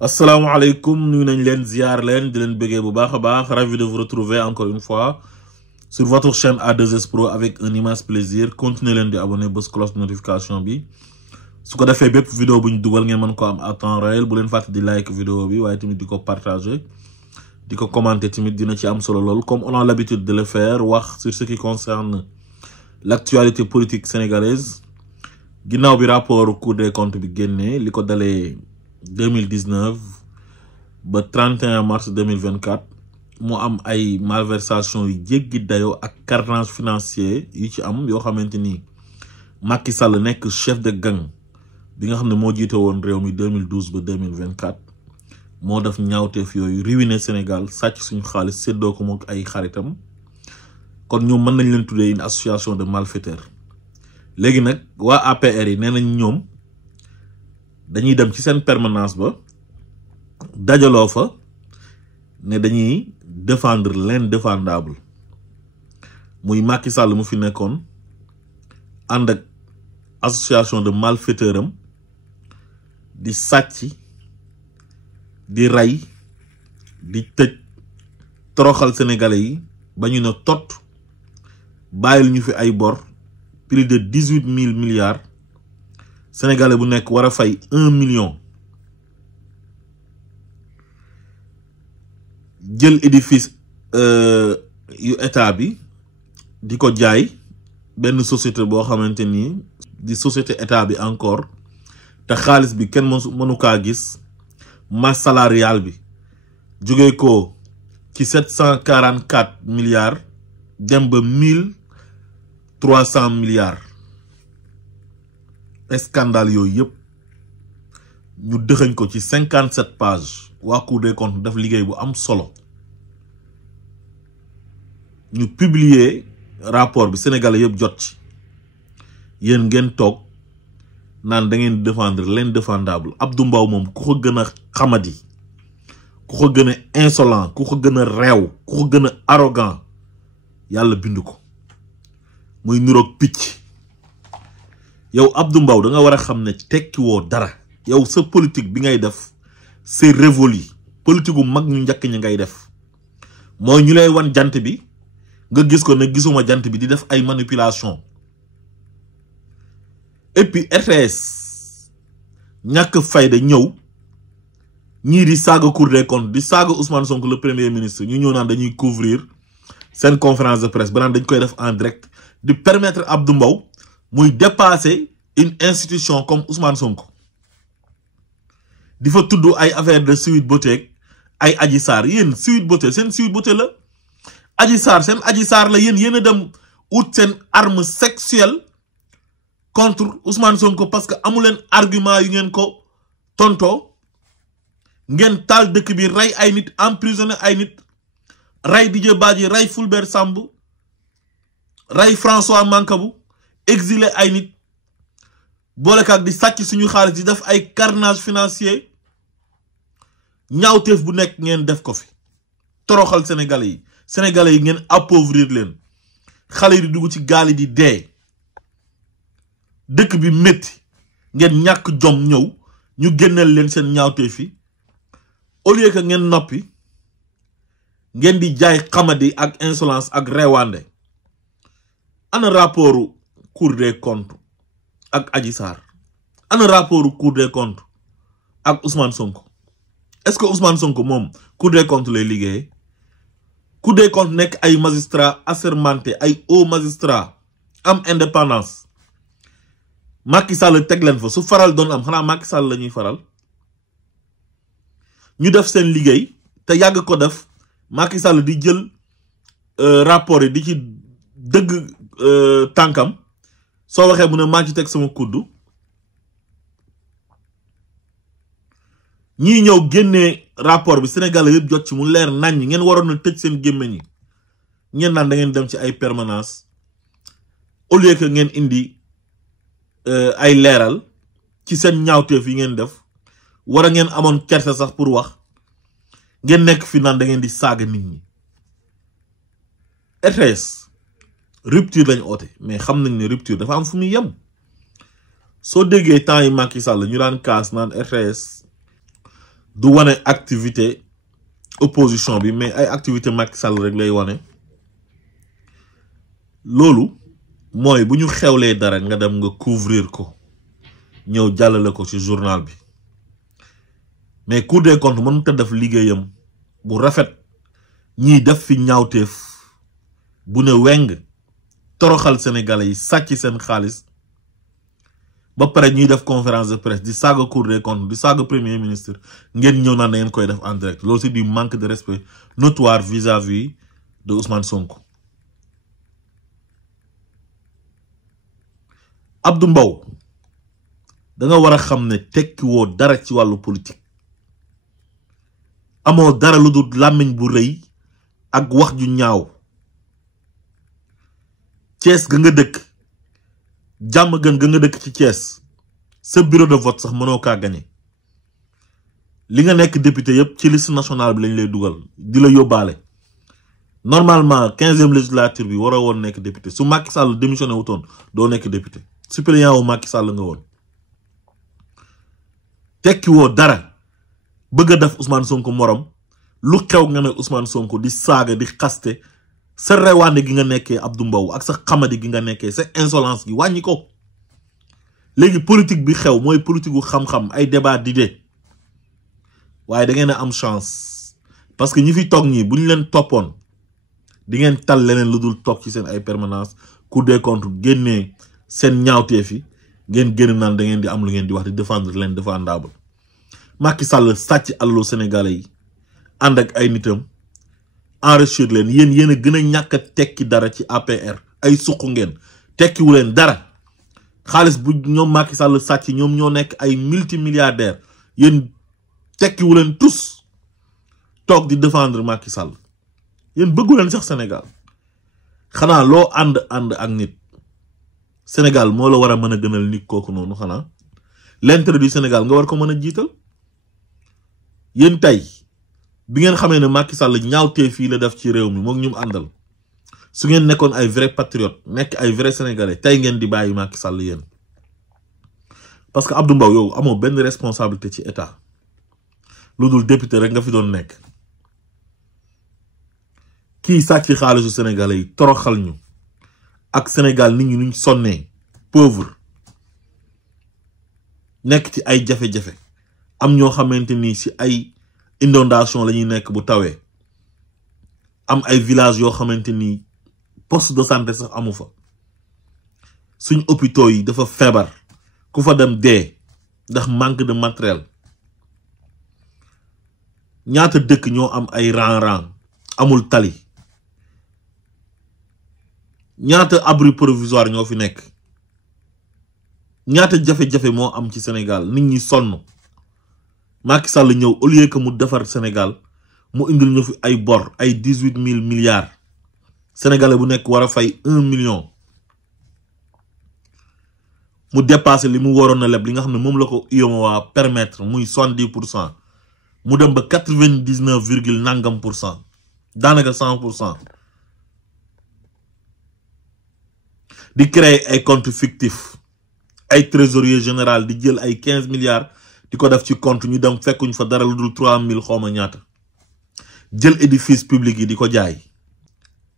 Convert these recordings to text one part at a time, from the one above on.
Asalaamaaleykum, nous nañ leen ziar leen di leen bëggee bu baax a baax, ravi de vous retrouver encore une fois sur votre chaîne A2S Pro avec un immense plaisir. Continuez leen di abonner bës cloche de notification bi su ko defee bépp vidéo bu ñu dugal ngeen mën ko am à temps réel. Bu leen fàtte di like vidéo bi waaye tamit di ko partager di ko commenter tamit dina ci am solo lool. Comme on a l'habitude de le faire, wax sur ce qui concerne l'actualité politique sénégalaise ginnaaw bi rapport Cour des comptes bi génnee li ko dalee 2019 ba 31 mars 2024 mu am ay malversation yu jéggi dayo ak carnage financier yu ci am yoo xamante ni Macky Sall nekk chef de gang bi nga xam ne moo jiite woon réew mi 2012 ba 2024 moo def ñaawteef yooyu ruiné Sénégal sàcc suñu xaalis séddoo ko mook ay xaritam kon ñoom mën nañ leen tuddee une association de malfaiteurs. léegi nag waa APR yi nee nañ ñoom dañuy dem ci seen permanence ba dajaloo fa ne dañuy défendre l'indéfendable muy Macky Sall mu fi nekkoon ànd ak association de malfaiteurs am di sàcc di rey di tëj toroxal sénégalais yi ba ñu ne tot bàyyil ñu fi ay bor plus de 18 000 milliards sénégalais bu nekk war a fay 1 million jël édifice yu état bi di ko jaay benn société boo xamante ni di société état bi encore te xaalis bi kenn mënu kaa gis masse salariale bi jóge ko ci 744 milliards dem ba 1300 milliards. Scandale yooyu yëpp ñu dëxañ ko ci 57 pages waa Cour des comptes daf liggéey bu am solo ñu publier rapport bi sénégalais yëpp jot ci yéen ngeen toog naan da ngeen défendre l'indéfendable. Abdou Mbow moom ku ko gën a xamadi, ku ko gën a insolent, ku ko gën a réew, ku ko gën a arrogant yàlla bind ko muy niroog picc. yow Abdou Mbow da nga war a xam ne tekki woo dara. yow sa politique bi ngay def c'est révolu. politique gu mag ñu njëkk ñi ngay def mooy ñu lay wan jant bi nga gis ko ne gisuma jant bi di def ay manipulation. Et puis RTS ñàkk fayda ñëw ñii di saaga Cour des comptes di saaga Ousmane Sonko le premier ministre ñu ñëw naan dañuy couvrir seen conférence de presse ba naan dañ koy def en direct di permettre Abdou Mbow muy dépasser une institution comme Ousmane Sonko di fa tudd ay affaire de Sweet Beauté ay Adji Sarr. yéen Sweet Beauté seen Sweet Beauté la, Adji Sarr seen Adji Sarr la. yéen a dem ut seen arme sexuelle contre Ousmane Sonko parce que amu leen argument yu ngeen ko tontoo. ngeen taal dëkk bi rey ay nit, emprisonné ay nit, rey Didier Badji, rey Fulbert Sambou, rey François Mancabou, exilé ay nit, boolekaak di sàcc suñu xaalis di def ay carnage financier. ñaawteef bu nekk ngeen def ko fi toroxal sénégalais yi ngeen appauvrir leen. xale yi di dugg ci gaal yi di dee, dëkk bi métti, ngeen ñàkk jom ñëw ñu génneel leen seen ñaawteef yi. au lieu que ngeen noppi ngeen di jaay xamadi ak insolence ak reewande. ana rapportu Cour des comptes ak Adji Sarr? ana rapportu Cour des comptes ak Ousmane Sonko? est-ce que Ousmane Sonko moom Cour des comptes lay liggéey? Cour des comptes nekk ay magistrats assermentés, ay hauts magistrats am indépendance. Macky Sall teg leen fa. su faral doon am xanaa Macky Sall la ñuy faral. ñu def seen liggéey te yàgg ko def. Macky Sall di jël rapport yi di ci dëgg tànkam. soo waxee mu ne maa ci teg sama kuddu. ñii ñëw génnee rapport bi Sénégal yëpp jot ci mu leer nañ ngeen waroon na tëj seen gémmiñ yi. ngeen naan da ngeen dem ci ay permanence au lieu que ngeen indi ay leeral ci seen ñaawteef yi ngeen def. war a ngeen amoon kersa sax pour wax. ngeen nekk fi naan da ngeen di saaga nit ñi. RTS rupture lañ oote mais xam nañ ne rupture dafa am fu muy yem. soo déggee temps yi Macky Sall ñu daan kaas naan RTS du wane activité opposition bi mais ay activité Macky Sall rek lay wane loolu mooy bu ñu xewlee dara nga dem nga couvrir ko ñëw jàllale ko ci journal bi mais Cour des comptes mënut a def liggéeyam bu rafet ñiy def fi ñaawteef bu ne weng toroxal sénégalais yi sàcc seen xaalis ba pare ñuy def conférence de presse di saaga Cour des comptes di saaga premier ministre ngeen ñëw naan da ngeen koy def en direct loolu c'est du manque de respect notoire vis-à-vis de Ousmane Sonko. Abdou Mbow da nga war a xam ne tekki woo dara ci wàllu politique amoo dara lu dul làmmiñ bu rëy ak wax ju ñaaw Thiès ga nga dëkk jàmm gën ga nga dëkk ci Thiès sa bureau de vote sax mënoo kaa gagné li nga nekk député yépp ci liste nationale bi lañ lay dugal di la yóbbaale normalement 15e législature bi waroo woon nekk député su Macky Sall démissionné wutoon doo nekk député suppléant wu Macky Sall nga woon tekki woo dara bëgg a def Ousmane Sonko morom lu xew nga ne Ousmane Sonko di saaga di xaste sa rewaande gi nga nekkee Abdou Mbow ak sa xamadi gi nga nekkee sa insolence gi wàññi ko léegi politique bi xew mooy politique gu xam-xam ay débat d'idées waaye da ngeen a am chance parce que ñi fi toog ñii bu ñu leen toppoon di ngeen tal leneen lu dul toog ci seen ay permanence Cour des comptes génnee seen ñaawteef yi ngeen génn naan da ngeen di am lu ngeen di wax di défendre leen défendable Macky Sall sàcc alalu sénégalais yi ànd ak ay nitam enrichir leen yéen a gën a ñàkk a tekki dara ci APR ay suq ngeen tekkiwu leen dara xaalis bu ñoom Macky Sall sàcc ñoom ñoo nekk ay multimilliardaires yéen tekkiwu leen tous toog di défendre Macky Sall yéen bëggu leen sax Sénégal xanaa loo ànd ak nit Sénégal moo la war a mën a gënal nit kooku noonu xanaa l'intérêt du Sénégal nga war ko mën a jiital yéen tey bi ngeen xamee ne Macky Sall ñaawtee fii la def ci réew mi moom ñu àndal su ngeen nekkoon ay vrai patriote nekk ay vrai sénégalais tey ngeen di bàyyi Macky Sall yéen parce que Abdou Mbow yow amoo benn responsabilité ci état lu dul député rek nga fi doon nekk kii sàcc xaalisu sénégalais yi toroxal ñu ak Sénégal nit ñi nuñ sonnee pauvre nekk ci ay jafe-jafe am ñoo xamante ni ci ay inondation la ñuy nekk bu tawee am ay village yoo xamante ni poste de santé sax amu fa suñ hôpitaux yi dafa feebar ku fa dem dee ndax manque de matériel ñaata dëkk ñoo am ay rang-rang amul tali ñaata abri provisoire ñoo fi nekk ñaata jafe-jafe moo am ci Sénégal nit ñi sonn Macky Sall ñëw au lieu que mu defar Sénégal mu indil ñu fi ay bor ay 18 000 milliards sénégalais bu nekk war a fay 1 million mu dépassé li mu waroon a leb li nga xam ne moom la ko UEMOA permettre muy 70% mu dem ba 99 virgule nangam pour cent daanaka 100%. di créer ay compte fictif ay trésorier général di jël ay 15 milliards di ko def ci compte ñu dem fekkuñ fa dara lu dul 3000 xawma ñaata jël édifice public yi di ko jaay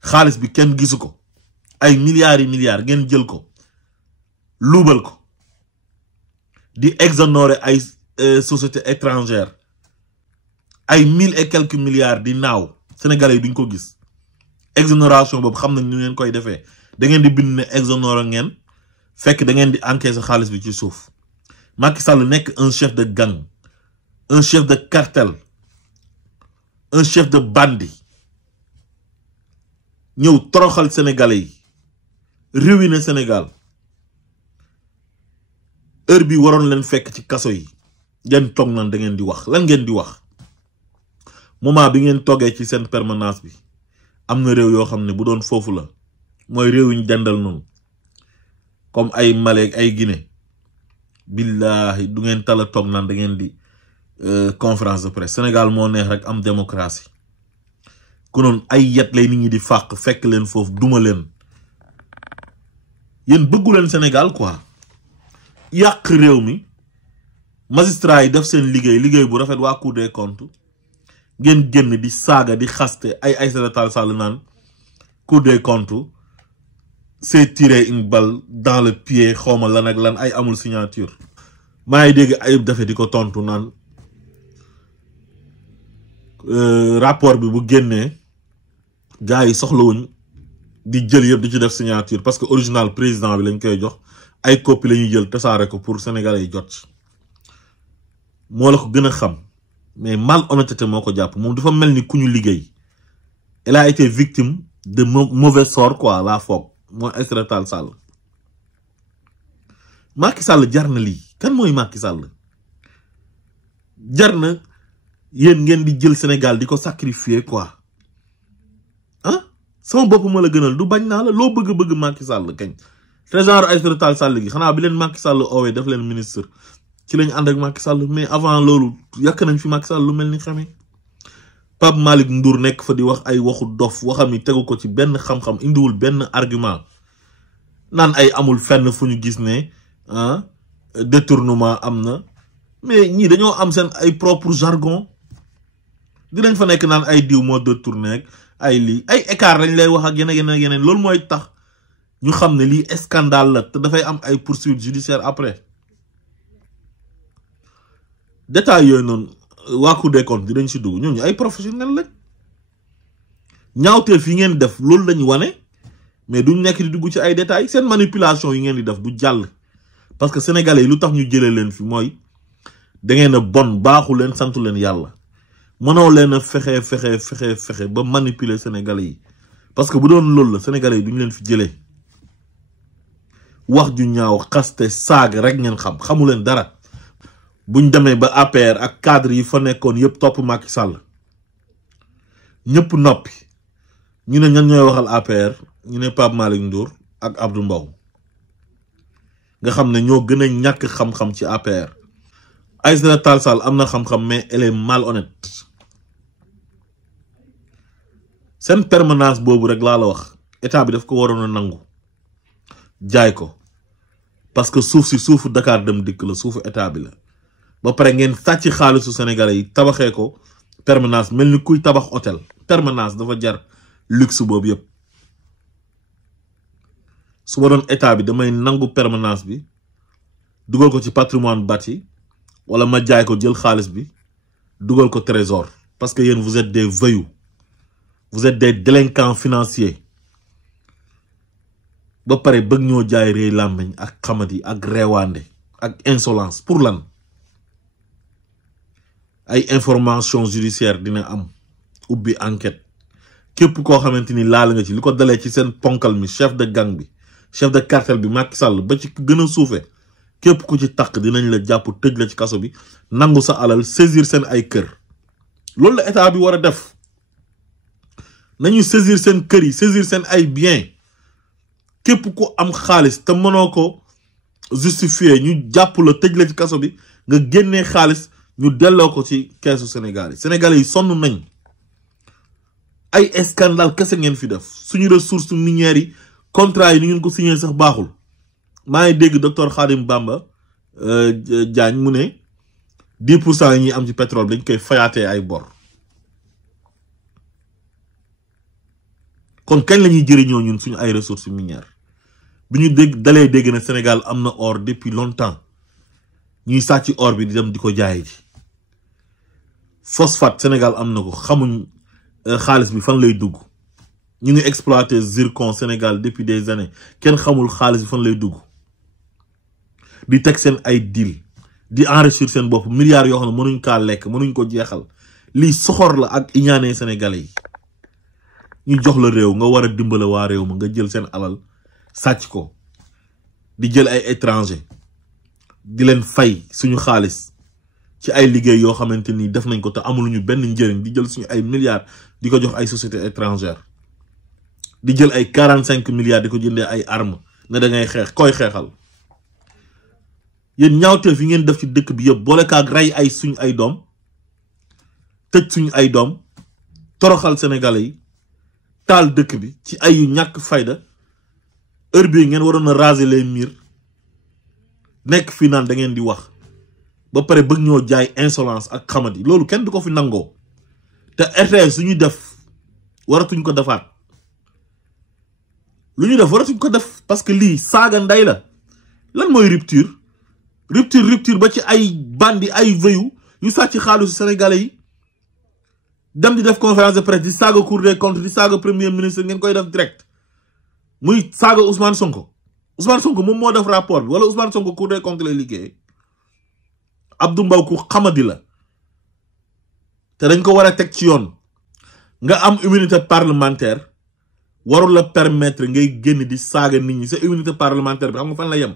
xaalis bi kenn gisu ko ay milliards yi milliards ngeen jël ko luubal ko di exonérer ay société étrangère ay 1000 et quelques milliards di naaw sénégalais yi duñ ko gis exonération boobu xam nañ ñu ngeen koy defee da ngeen di bind ne exonéré ngeen fekk da ngeen di encaisser xaalis bi ci suuf Macky Sall nekk un chef de gang un chef de cartel un chef de bandit ñëw toroxal sénégalais yi ruiner Sénégal heure bi waroon leen fekk ci kaso yi ngeen toog naan da ngeen di wax lan ngeen di wax moment bi ngeen toggee ci seen permanence bi am na réew yoo xam ne bu doon foofu la mooy réew yi ñu dendal noonu comme ay Mali ay Guinée billahi du ngeen tala toog naan da ngeen di conférence de presse Sénégal moo neex rek am démocratie ku noonu ay yet lay nit ñi di fàq fekk leen foofu duma leen yéen bëggu leen Sénégal quoi yàq réew mi magistrat yi def seen liggéey bu rafet waa Cour des comptes ngeen génn di saaga di xaste ay Aïssata Tall Sall naan Cour des comptes c'est tirer une balle dans le pied xawma lan ak lan ay amul signature maa ngi dégg Ayib Daffé di ko tontu naan rapport bi bu génnee gars yi soxlawuñ di jël yëpp di ci def signature parce que original président bi lañ koy jox ay copie la ñuy jël tasaare ko pour sénégalais yi jot moo la ko gën a xam mais malhonnêteté moo ko jàpp moom dafa mel ni ku ñu liggéey elle a été victime de mauvais sort quoi la foog mooy Aïssata Tall Sall Macky Sall jar na lii kan mooy Macky Sall jar na yéen ngeen di jël Sénégal di ko sacrifier quoi ah sama bopp ma la gënal du bañ naa la loo bëgg-bëgg Macky Sall kañ te genre Aïssata Tall Sall gi xanaa bi leen Macky Sall oowee def leen ministre ci lañ ànd ak Macky Sall mais avant loolu yàq nañ fi Macky Sall lu mel ni xamee Pape Malick Ndour nekk fa di wax ay waxu dof waxam yi tegu ko ci benn xam-xam indiwul benn argument naan ay amul fenn fu ñu gis ne détournement am na mais ñii dañoo am seen ay propre jargon dinañ fa nekk naan ay diw moo détourné ay lii ay écart lañ lay wax ak yeneen loolu mooy tax ñu xam ne lii scandale la te dafay am ay poursuites judiciaires après détails yooyu noonu waa Cour des comptes dinañ si dugg ñooñu ay professionnels lañ ñaawteef yi ngeen def loolu lañu wane mais duñ nekk di dugg ci ay détails seen manipulation yi ngeen di def du jàll parce que sénégalais yi lu tax ñu jëlee leen fi mooy da ngeen a bon baaxu leen santu leen yàlla mënoo leen a fexe ba manipuler sénégalais yi parce que bu doon loolu la sénégalais yi duñ leen fi jëlee wax ju ñaaw xaste saaga rek ngeen xamu leen dara buñ demee ba APR ak cadre yi fa nekkoon yëpp topp Macky Sall ñëpp noppi ñu ne ñan ñooy waxal APR ñu ne Pape Malick Ndour ak Abdou Mbow nga xam ne ñoo gën a ñàkk xam-xam ci APR Aïssata Tall Sall am na xam-xam mais elle est malhonnête seen permanence boobu rek laa la wax état bi daf ko waroon a nangu jaay ko parce que suuf si suufu Dakar Dem Dikk la suufu état bi la ba pare ngeen sàcc xaalisu sénégalais yi tabaxee ko permanence mel ni kuy tabax hôtel permanence dafa jar luxe boobu yëpp su ma doon état bi damay nangu permanence bi dugal ko ci patrimoine bâti wala ma jaay ko jël xaalis bi dugal ko trésor parce que yéen vous êtes des voyous vous êtes des délinquants financiers ba pare bëgg ñoo jaay réy làmmeñ ak xamadi ak reewaande ak insolence pour lan ay information judiciaire dina am ubbi enquête képp koo xamante ni laal nga ci li ko dalee ci seen ponkal mi chef de gang bi chef de cartel bi Macky Sall ba ci gën a suufe képp ku ci takk dinañ la jàpp tëj la ci kaso bi nangu sa alal saisir seen ay kër loolu la état bi war a def nañu saisir seen kër yi saisir seen ay bien képp ku am xaalis te mënoo ko justifier ñu jàpp la tëj la ci kaso bi nga génnee xaalis ñu delloo ko ci keesu Sénégal yi sénégalais yi sonn nañ ay scandale kese ngeen fi def suñu ressources minières yi contrat yi ni ngeen ko signé sax baaxul maa ngi dégg docteur Khadim Bamba Diagne mu ne 10% yi ñuy am ci pétrole dañ koy fayaatee ay bor kon kañ la ñuy jëriñoo ñun suñu ay ressources minières bi ñu dalee dégg na Sénégal am na or depuis longtemps ñuy sàcc or bi di dem di ko jaay ji phosphate Sénégal am na ko xamuñ xaalis bi fan lay dugg ñu ngi exploiter zircon Sénégal depuis des années kenn xamul xaalis bi fan lay dugg di teg seen ay deal di enrichir seen bopp milliards yoo xam ne mënuñ kaa lekk mënuñ ko jeexal lii soxor la ak iñaanee sénégalais yi ñu jox la réew nga war a dimbale waa réew ma nga jël seen alal sàcc ko di jël ay étranger di leen fay suñu xaalis ci ay liggéey yoo xamante ni def nañ ko te amuluñu benn njëriñ di jël suñu ay milliards di ko jox ay sociétés étrangères di jël ay 45 milliards di ko jëndee ay armes ne da ngay xeex koy xeexal yéen ñaawteef yi ngeen def ci dëkk bi yëpp boole kaag rey ay suñ ay doom tëj suñu ay doom toroxal sénégalais yi taal dëkk bi ci ay yu ñàkk fayda heure bii ngeen waroon a raser les murs nekk fii naan da ngeen di wax ba pare bëgg ñoo jaay insolence ak xamadi loolu kenn du ko fi nangoo te RTS suñu def waratuñ ko defaat lu ñu def waratuñ ko def parce que lii saaga nday la lan mooy rupture ba ci ay bandi ay veyu yu sàcc xaalisu sénégalais yi dem di def conférence de presse di saaga Cour des comptes di saaga premier ministre ngeen koy def direct muy saaga Ousmane Sonko moom moo def rapport bi wala Ousmane Sonko Cour des comptes lay liggéey Abdou Mbow ku xamadi la te dañ ko war a teg ci yoon nga am immunité parlementaire warul la permettre ngay génn di saaga nit ñi sa immunité parlementaire bi xam nga fan la yem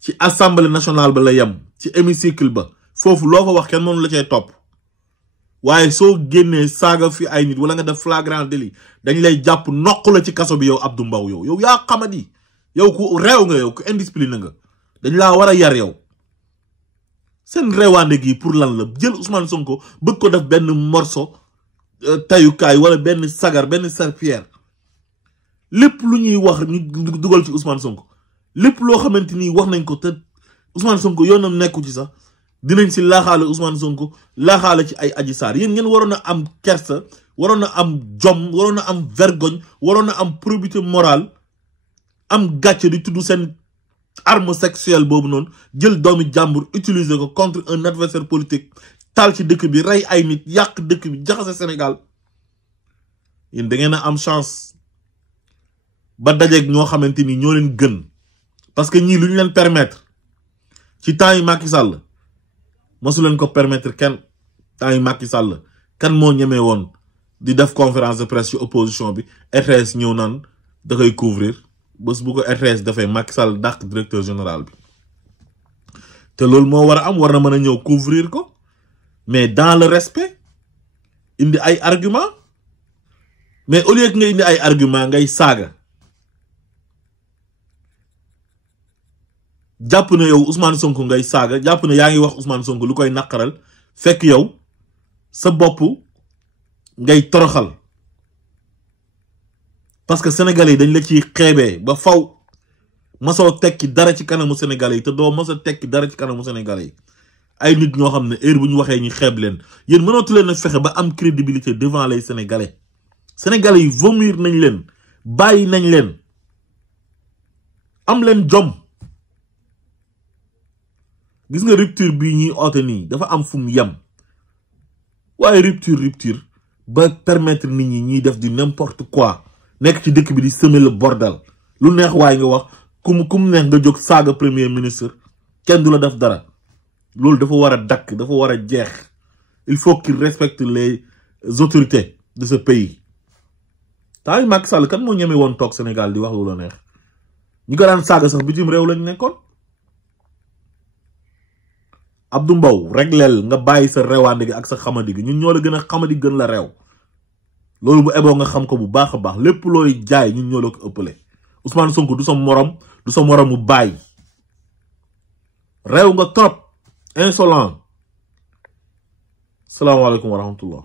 ci assemblée nationale ba la yem ci hémicycle ba foofu loo fa wax kenn mënu la cay topp waaye soo génnee saaga fi ay nit wala nga def flagrant délit dañ lay jàpp noq la ci kaso bi yow Abdou Mbow yow yaa xamadi yow ku réew nga yow ku indiscipliné nga dañ laa war a yar yow seen rewaande gi pour lan la jël Ousmane Sonko bëgg ko def benn morceau tayukaay wala benn sagar benn serpillère lépp lu ñuy wax ñu dugal ci Ousmane Sonko lépp loo xamante ni wax nañ ko te Ousmane Sonko yoonam nekku ci sax dinañ si laaxaale Ousmane Sonko laaxaale ci ay Adji Sarr yéen ngeen waroon a am kersa waroon a am jom waroon a am vergogne waroon a am probité morale am gàcce di tudd seen arme sexuelle boobu noonu jël doomi jàmbur utiliser ko contre un adversaire politique taal ci dëkk bi rey ay nit yàq dëkk bi jaxase Sénégal yéen da ngeen a am chance ba dajeeg ñoo xamante ni ñoo leen gën parce que ñii lu ñu leen permettre ci temps yi Macky Sall mosu leen ko permettre kenn temps yi Macky Sall kan moo ñemee woon di def conférence de presse ci opposition bi RTS ñëw naan da koy couvrir bés bu ko RTS dafay Macky Sall dàq directeur général bi te loolu moo war a am war na mën a ñëw couvrir ko mais dans le respect indi ay argument mais au lieu que nga indi ay argument ngay saaga jàpp na yow Ousmane Sonko ngay saaga jàpp na yaa ngi wax Ousmane Sonko lu koy naqaral fekk yow sa bopp ngay toroxal parce que sénégalais yi dañ la ciy xeebee ba faw mosoo tekki dara ci kanamu sénégalais yi te doo mos a tekki dara ci kanamu sénégalais yi ay nit ñoo xam ne heure bu ñu waxee ñu xeeb leen yéen mënatu leen a fexe ba am crédibilité devant les sénégalais sénégalais yi vomir nañ leen bàyyi nañ leen am leen jom gis nga rupture bii ñuy oote nii dafa am fu mu yem waaye rupture ba permettre nit ñi ñuy def di n'importe quoi nekk ci dëkk bi di semer le bordel lu neex waaye nga wax kum neex nga jóg saaga premier ministre kenn du la def dara loolu dafa war a dakk dafa war a jeex il faut qu'il respecte les autorités de ce pays temps yi Macky Sall kan moo ñeme woon toog Sénégal di wax lu la neex ñi ko daan saaga sax bitim réew lañ nekkoon Abdou Mbow regleel nga bàyyi sa rewaande gi ak sa xamadi gi ñun ñoo la gën a xamadi gën la reew loolu bu eboo nga xam ko bu baax a baax lépp looy jaay ñun ñoo la ko ëppale Ousmane Sonko du sa morom mu bàyyi reew nga trop insolent salaamaaleykum wa rahmatullah